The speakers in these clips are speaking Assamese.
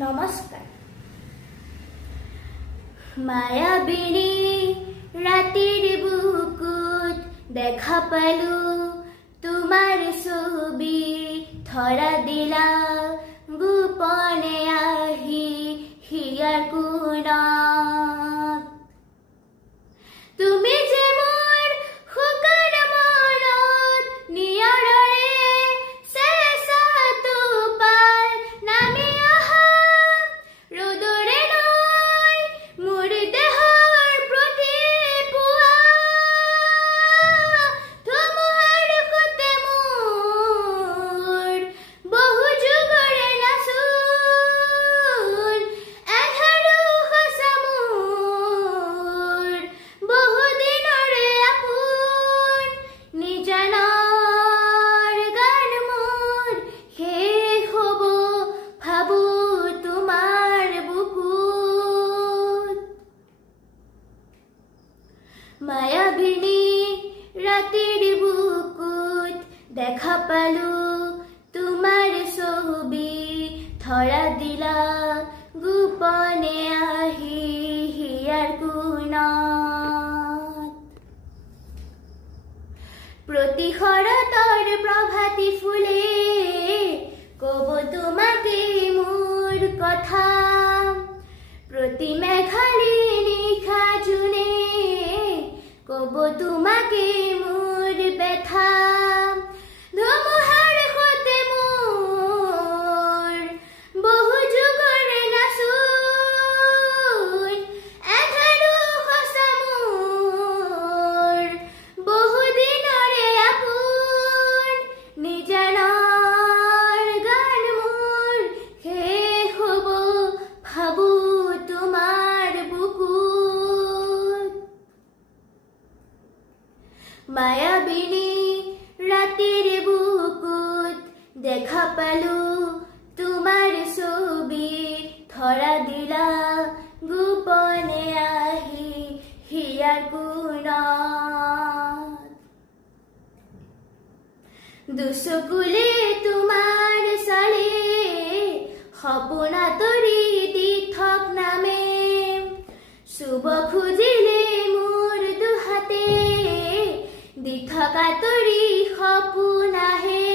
নমস্কাৰ। মায়াবিনী ৰাতিৰ বুকুত দেখা পালো তোমাৰ ছবি, ধৰা দিলা গোপনে আহি হিয়াৰ কোণত। তুমি যে মোৰ শুকান মনত নিয়ৰৰে চেঁচা টোপাল নামি অহা ৰ'দৰে নৈ মোৰ দেহৰ প্ৰতি পুৱা ধুমুহাৰ সৈতে মোৰ বহু যুগৰে নাচোন এঘাৰো সঁচা মোৰ বহু দিনৰে আপোন নিজানৰ গান মোৰ শেষ হ'ব ভাবো তোমাৰ বুকুত। মায়াবিনী ৰাতিৰ বুকুত দেখা পালো তোমাৰ ছবি, ধৰা দিলা গোপনে আহি হিয়াৰ কোণত। প্ৰতি শৰতৰ প্ৰভাতী ফুলে ক'ব তোমাকে মোৰ কথা, প্ৰতি মেঘালী নিশা জোনে ক'ব তোমাকে মোৰ ব্যথা। ধুমুহাৰ সৈতে মোৰ বহু যুগৰে নাচোন এঘাৰো সঁচা মোৰ বহু দিনৰে আপোন নিজানৰ গান মোৰ শেষ হ'ব ভাবো তোমাৰ বুকুত। মায়াবিনী ৰাতিৰ বুকুত দেখা পালো তোমাৰ ছবি, ধৰা দিলা গোপনে আহি হিয়াৰ কোণত। দুচকুলে তোমাৰ চালে সপোন আঁতৰি দি থক নামে, চুব খুজিলে মোৰ দুহাতে দি থকা তৰি সপোন আহে।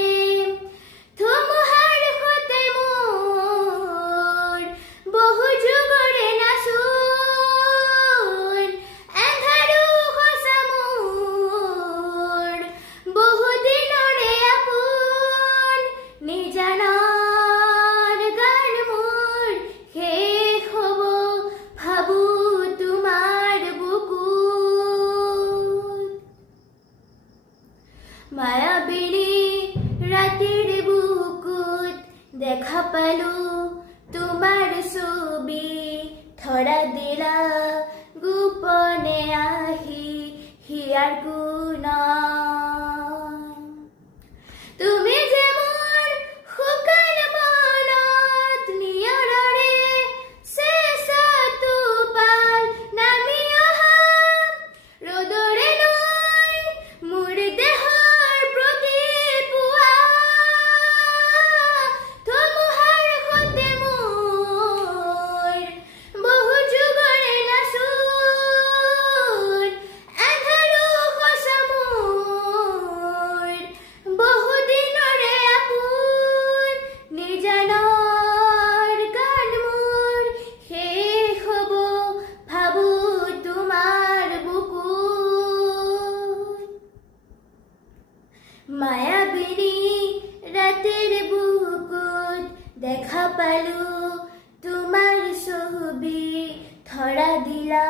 ধুমুহাৰ সৈতে মোৰ বহু যুগৰে নাচোন এঘাৰো সঁচা মোৰ বহু দিনৰে আপোন নিজানৰ গান মোৰ শেষ হ'ব ভাবো তোমাৰ বুকুত। মায়াবিনী ৰাতিৰ বুকুত দেখা পালো তোমাৰ ছবি, ধৰা দিলা গোপনে আহি হিয়াৰ কোণত। তুমি যে মোৰ শুকান মনত নিয়ৰৰে চেঁচা টোপাল নামি অহা ৰ'দৰে নৈ মোৰ দেহৰ প্ৰতি পুৱা ধুমুহাৰ সৈতে মোৰ বহু যুগৰে নাচোন এঘাৰো সঁচা মোৰ বহু দিনৰে আপোন নিজানৰ গান মোৰ শেষ হ'ব ভাবো তোমাৰ বুকুত। মায়াবিনী ৰাতিৰ বুকুত দেখা পালো তোমাৰ ছবি, ধৰা দিলা